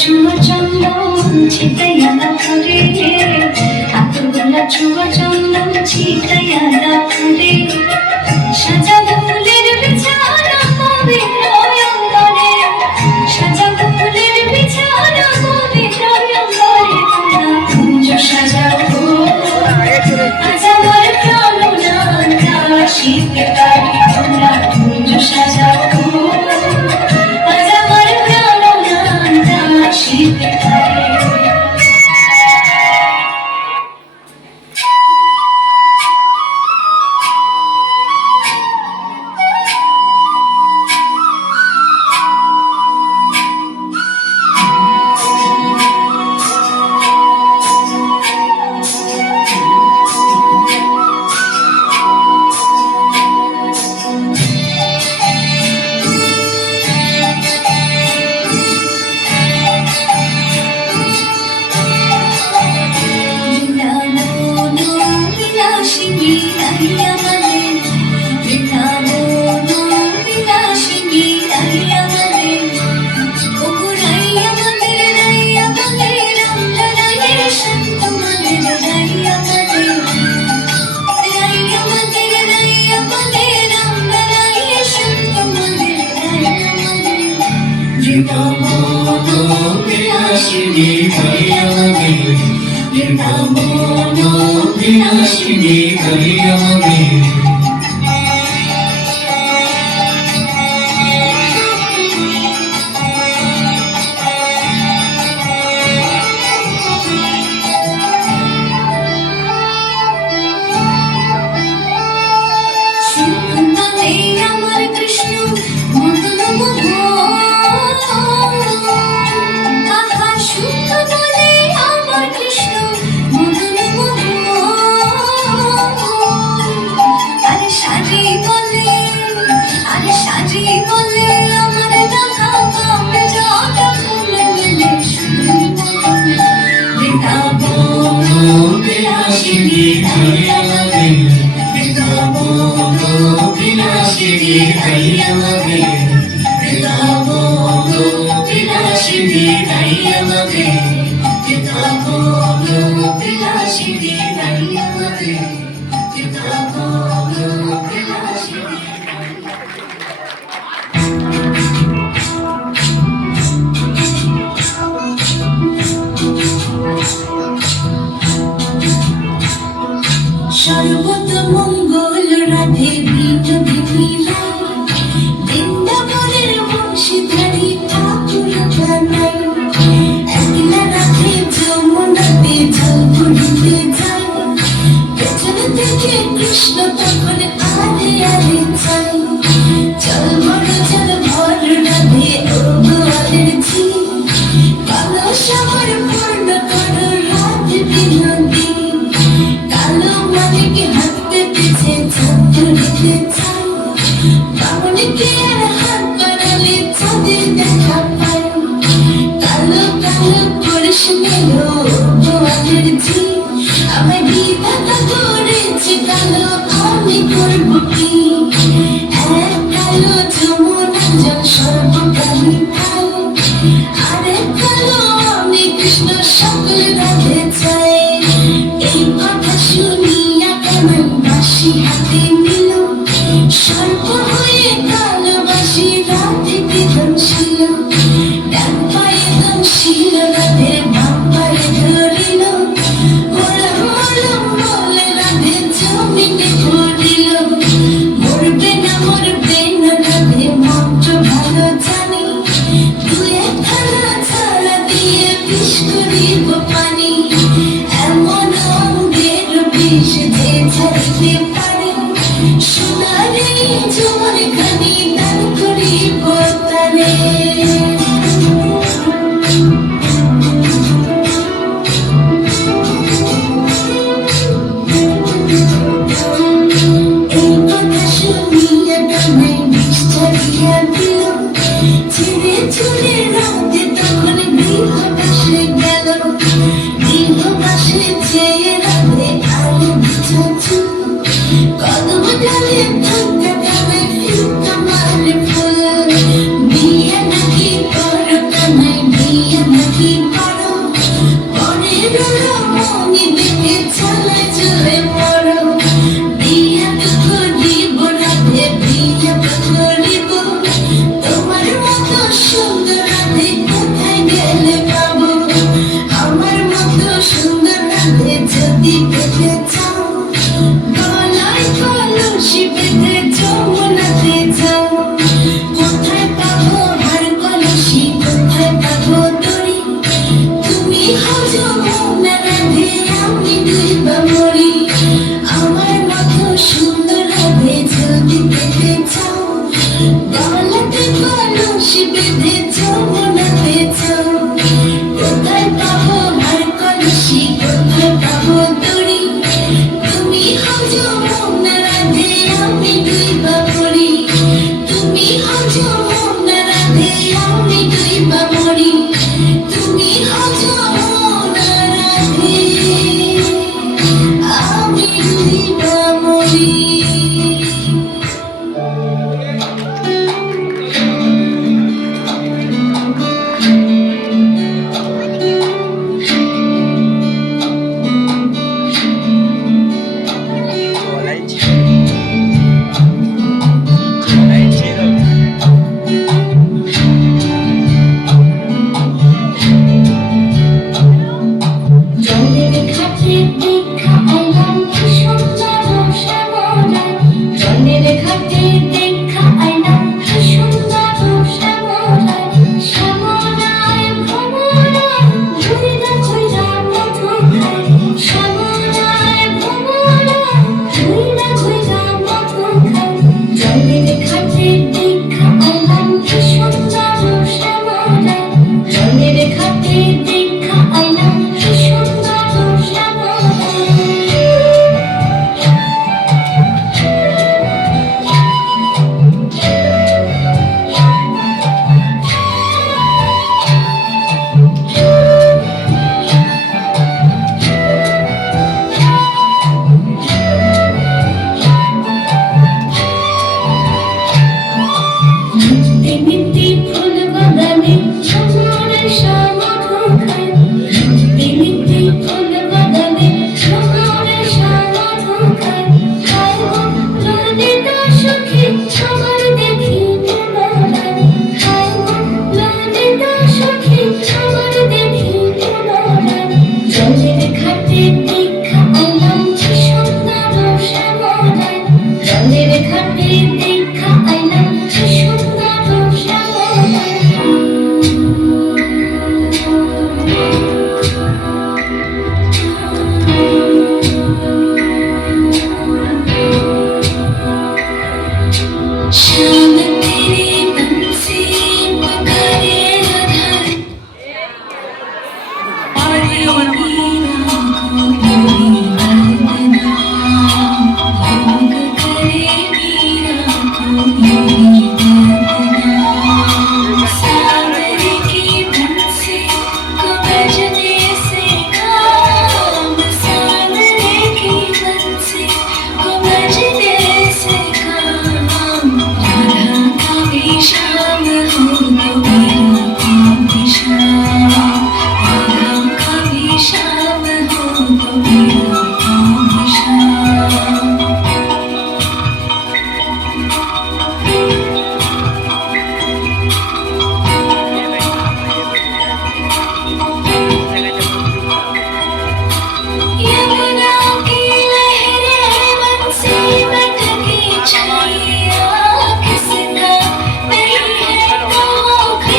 চুমা চন্দন ছিটাইয়া দাও করে, এতগুলা চুমা চন্দন ছিটাইয়া দাও করে, সাজাবো ফুলের বিছানা পবিত্র অঙ্গনে, সাজাবো ফুলের বিছানা পবিত্র অঙ্গনে, তোমরা কুঞ্জ সাজাবো আজ আমার প্রাণনাথ আসিতে পারি, তোমরা কুঞ্জ সাজাবো আজ আমার প্রাণনাথ আসিতে পারি। সর্বত মঙ্গল রাধে বিনোদিনী লাই,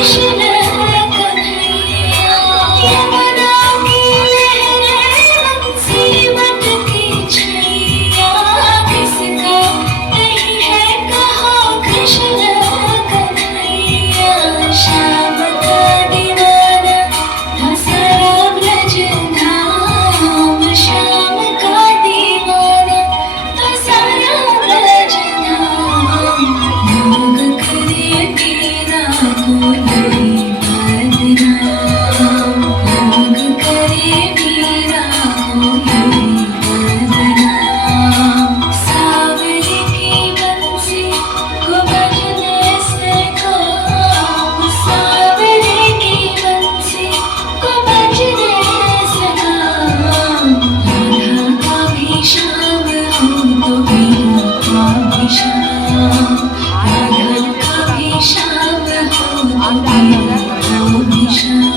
कृष्ण कन्हैया यमुना की लहरें मुसीबत की छैया किसका नहीं है कहा कृष्ण कन्हैया श्याम का दीवाना था सारा ब्रज धाम श्याम का दीवाना था सारा ब्रज धाम लोग करे तेरा कोई बदनाम लोग करे तेरा कोई बदनाम सावरी की बंसी को बजने से काम सावरी की बंसी को बजने से काम राधा का भी श्याम हो तो वीणा का भी श्याम राधा का भी श्याम हो तो वीणा का भी श्याम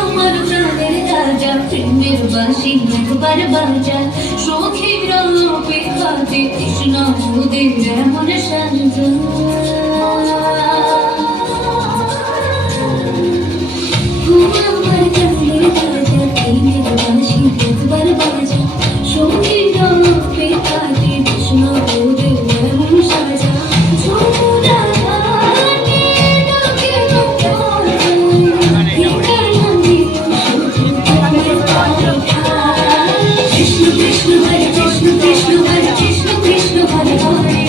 আমার প্রাণের রাজা প্রেমের বাসি একবার বাজা সখীর অপেক্ষাতে কৃষ্ণ মোদের এমন সাজা আমার প্রাণের রাজা প্রেমের বাসি একবার বাজা সখীর অপেক্ষাতে কৃষ্ণ মোদের এমন সাজা যমুনা ঘাটে ডাকে कृष्ण कृष्ण हरे कृष्ण कृष्ण हरे कृष्ण कृष्ण हरे हरे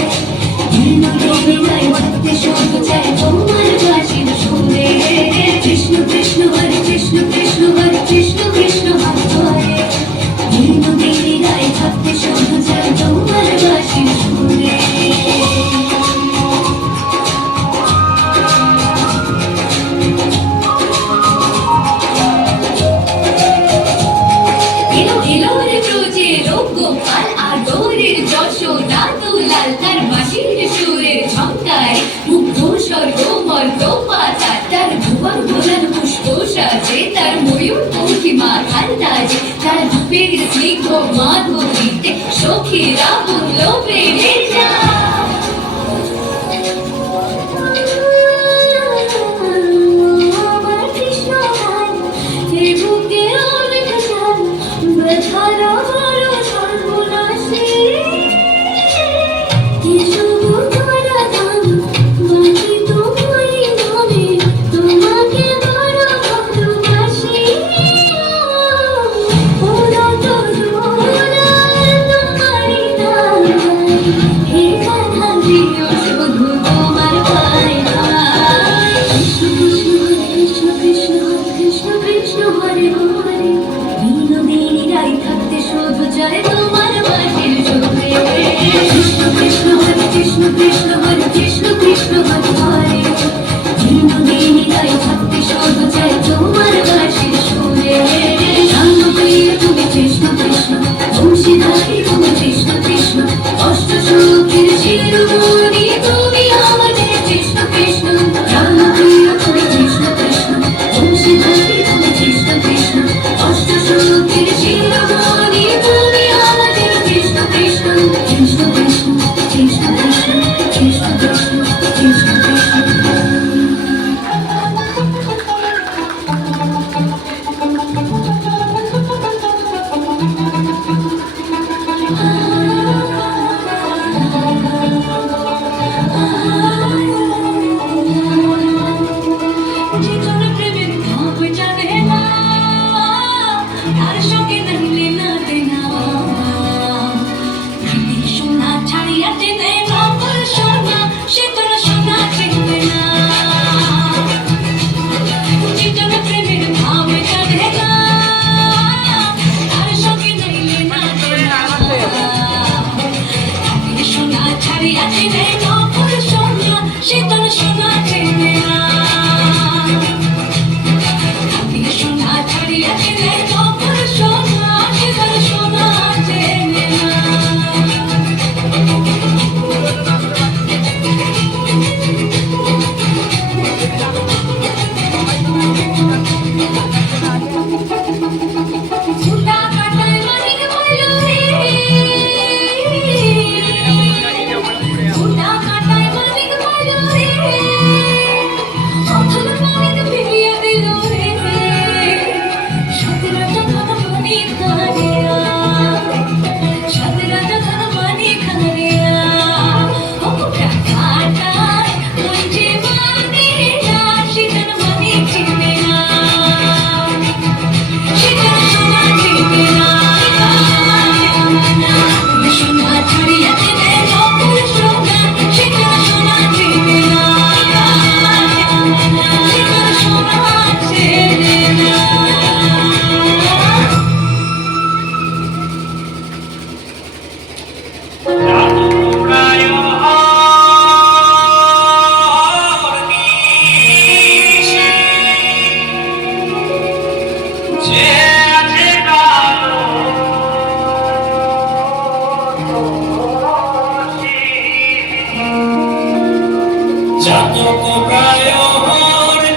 চাতক প্রায়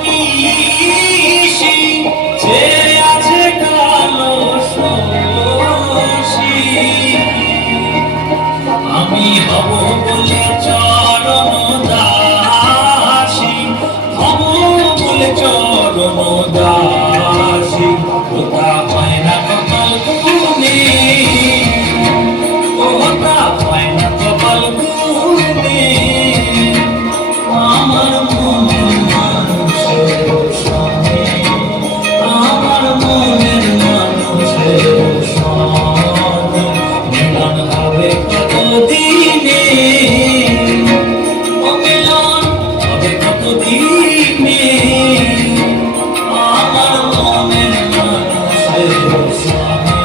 নিশি যে আছে কালো শশী আমি হব বলে চরণ দাসী হব বলে চরণ দাসী ওটা হয় না কপাল গুনে ওটা হয় না কপাল গুনে আমার মনের মানুষের সঙ্গে আমার মনের মানুষের সঙ্গে মিলন হবে কতদিনে ও মিলন হবে কতদিনে আমার মনের মানুষের সঙ্গে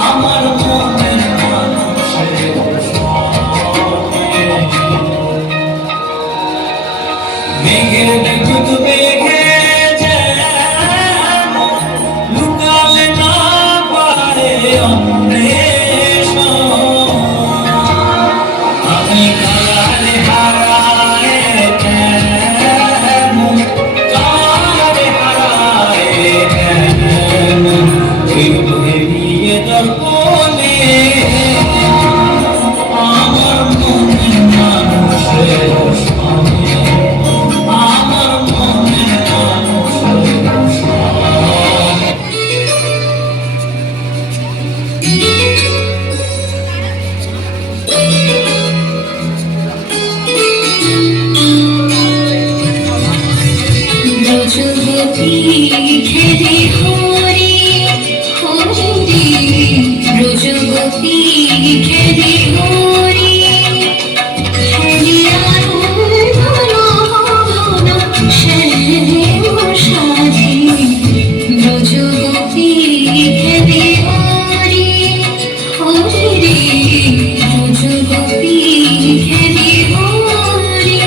আমার মনের মানুষের সঙ্গে মেঘের বিদ্যুৎ মেঘে যেন লুকালে না পারে অন্বেষণ আমি কালে হারায় কেন কালে হারায় কেন ওই বহে নিয়ে দর্পণে আমার মনের মানুষের সঙ্গে আমার মনের মানুষের সঙ্গে ব্রজবতী খেলে হরি হরি ব্রজবতী খেলে হরি খেলিয়ার মনোহরণ শ্যাম সাজি ব্রজবতী খেলে হরি হরি ব্রজবতী খেলে হরি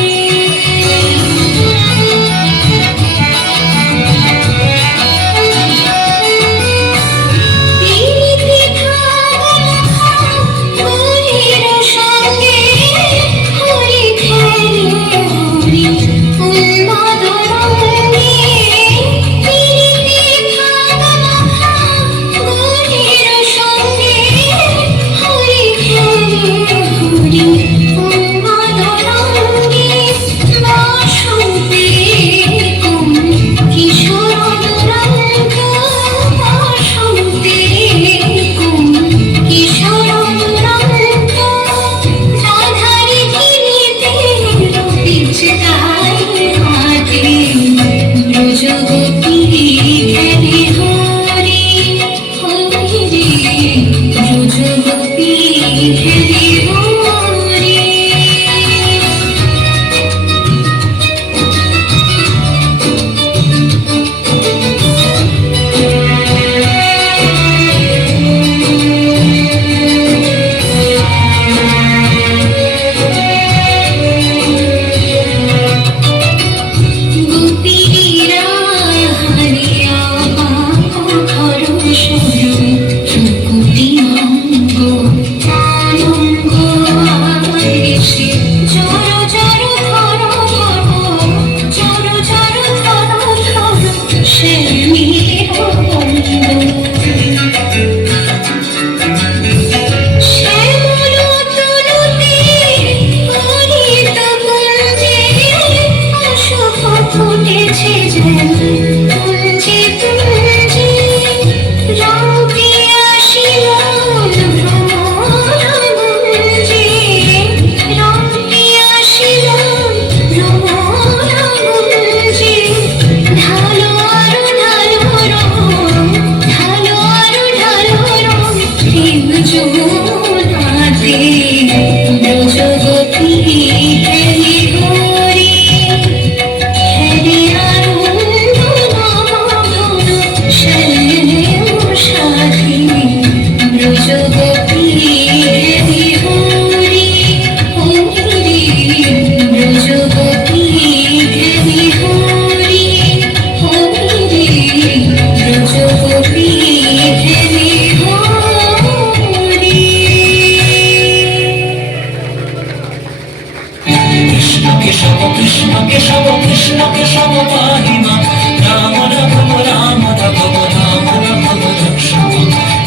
কেশব কৃষ্ণ কেশব পাহি মা রাম রাঘব রাম রাঘব রাম রাঘব রক্ষম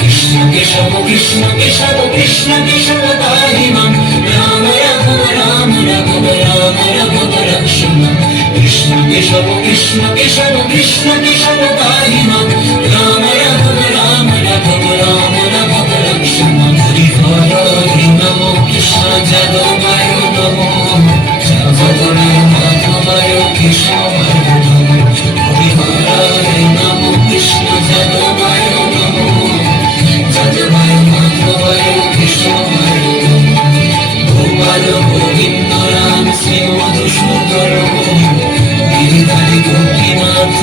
কৃষ্ণ কেশব কৃষ্ণ কেশব কৃষ্ণ কেশব পাহি মা রাম রাঘব রাম রাঘব রাম রাঘব রক্ষম কৃষ্ণ কেশব কৃষ্ণ কেশব কৃষ্ণ কেশব পাহি মা রাম রাঘব রাম রাঘব রাম রাঘব রক্ষম হরি হরি নম কৃষ্ণ যাদবায় নমঃ যাদবায় মাধবায় কেশবায় নমঃ হরি হরি নম কৃষ্ণ যাদবায় নমঃ যাদবায় মাধবায় কেশবায় নমঃ গোপাল গোবিন্দ রাম শ্রী মধুসূদন গিরিধারী গোপীনাথ